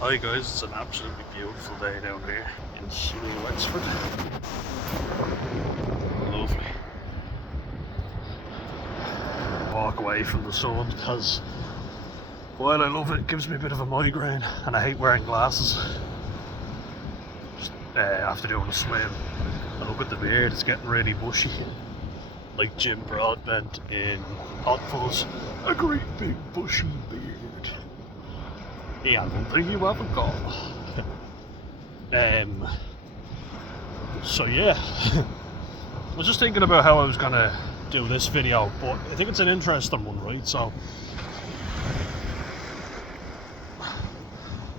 Hi guys, it's an absolutely beautiful day down here in sunny Wexford. Lovely. Walk away from the sun because while I love it, it gives me a bit of a migraine and I hate wearing glasses. Just after doing a swim, I look at the beard, it's getting really bushy. Like Jim Broadbent in Hot Fuzz. A great big bushy beard. Yeah, one thing you haven't got. So yeah, I was just thinking about how I was gonna do this video, but I think it's an interesting one, right? So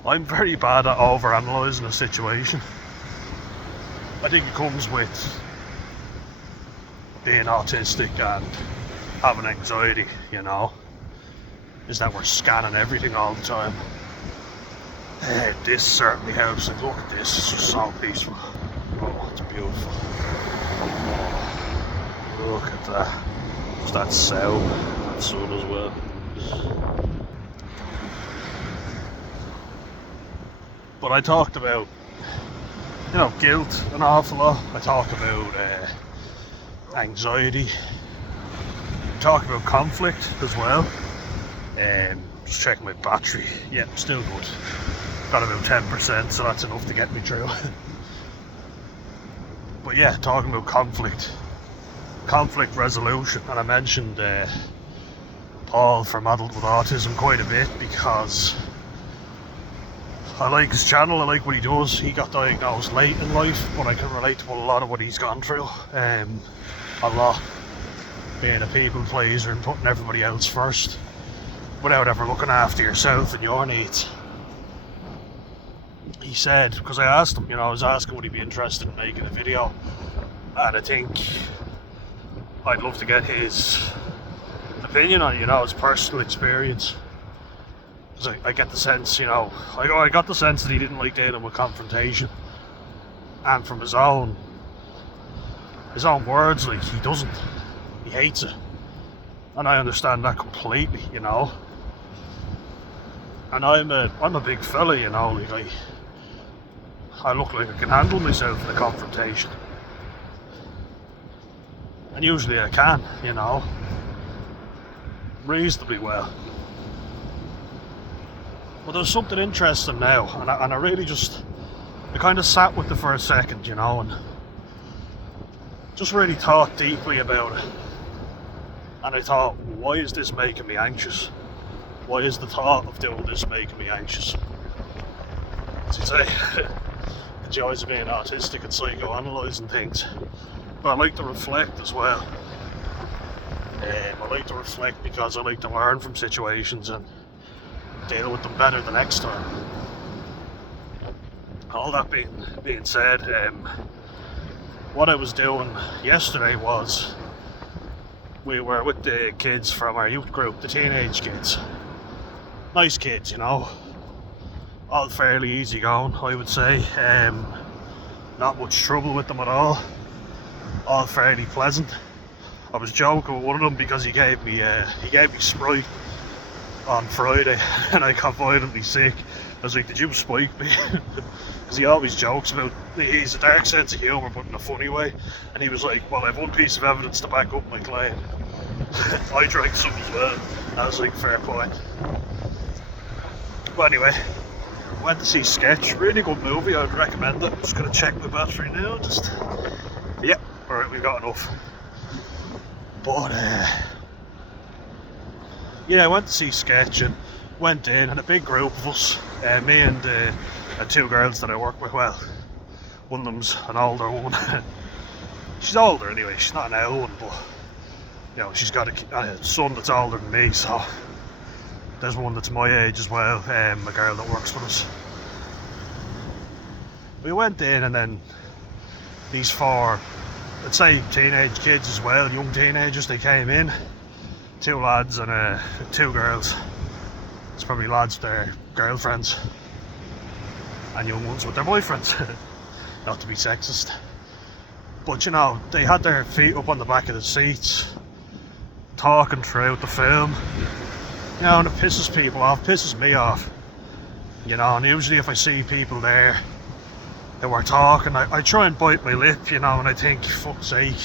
I'm very bad at overanalyzing a situation. I think it comes with being autistic and having anxiety, you know, is that we're scanning everything all the time. This certainly helps. Like, look at this, it's just so peaceful. Oh, it's beautiful. Oh, look at that. Just that sound, that sun as well. But I talked about, guilt an awful lot. I talked about anxiety. I talked about conflict as well. Just checking my battery. Yeah, still good. Got about 10%, so that's enough to get me through. But yeah, talking about conflict resolution, and I mentioned Paul from Adult with Autism quite a bit because I like his channel, I like what he does. He got diagnosed late in life, but I can relate to a lot of what he's gone through. A lot. Being a people pleaser and putting everybody else first without ever looking after yourself and your needs. He said, because I asked him, I was asking would he be interested in making a video, and I think I'd love to get his opinion on his personal experience. Because I get the sense, I got the sense that he didn't like dealing with confrontation, and from his own words, like, he doesn't. He hates it, and I understand that completely, And I'm a big fella, like I look like I can handle myself in a confrontation, and usually I can, reasonably well. But there's something interesting now, and I really I kind of sat with it for a second, and just really thought deeply about it. And I thought, why is this making me anxious? Why is the thought of doing this making me anxious? As you say, the joys of being autistic and psychoanalyzing things. But I like to reflect as well. I like to reflect because I like to learn from situations and deal with them better the next time. All that being said, what I was doing yesterday was we were with the kids from our youth group, the teenage kids. Nice kids, all fairly easy going, I would say. Not much trouble with them at all fairly pleasant. I was joking with one of them because he gave me Sprite on Friday and I got violently sick. I was like, did you spike me? Because he always jokes about, he's a dark sense of humour but in a funny way, and he was like, well, I have one piece of evidence to back up my claim. I drank some as well. I was like, fair point. But anyway, went to see Sketch, really good movie, I'd recommend it. I'm just going to check my battery now, yep, alright, we've got enough. But yeah, I went to see Sketch and went in, and a big group of us, me and two girls that I work with. Well, one of them's an older woman. She's older anyway, she's not an old one, but she's got a son that's older than me, so there's one that's my age as well, a girl that works with us. We went in, and then these four, let's say teenage kids as well, young teenagers, they came in. Two lads and two girls. It's probably lads with their girlfriends and young ones with their boyfriends. Not to be sexist, but they had their feet up on the back of the seats, talking throughout the film. And it pisses people off, pisses me off. you know, and usually if I see people there that were talking, I try and bite my lip, you know, and I think, fuck's sake,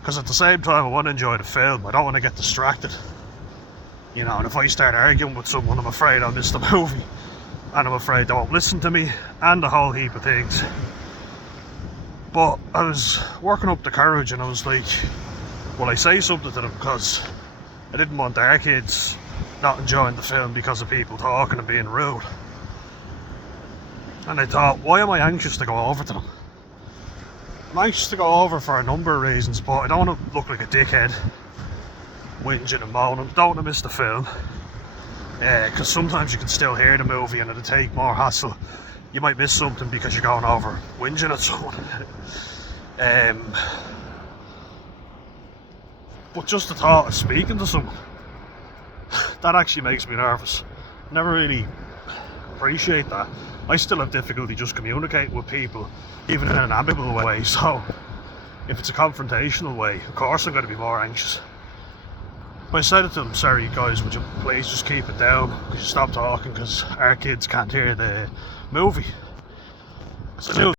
because at the same time I want to enjoy the film, I don't want to get distracted, you know, and if I start arguing with someone, I'm afraid I'll miss the movie, and I'm afraid they won't listen to me, and a whole heap of things. But I was working up the courage, and I was like, will I say something to them, because I didn't want our kids not enjoying the film because of people talking and being rude. And I thought, why am I anxious to go over to them? I'm anxious to go over for a number of reasons, but I don't want to look like a dickhead, whinging and moaning. Don't want to miss the film, because sometimes you can still hear the movie and it'll take more hassle. You might miss something because you're going over whinging at someone. But just the thought of speaking to someone, that actually makes me nervous. Never really appreciate that. I still have difficulty just communicating with people, even in an amicable way, so if it's a confrontational way, of course I'm going to be more anxious. But I said it to them, sorry guys, would you please just keep it down, could you stop talking, because our kids can't hear the movie. So I knew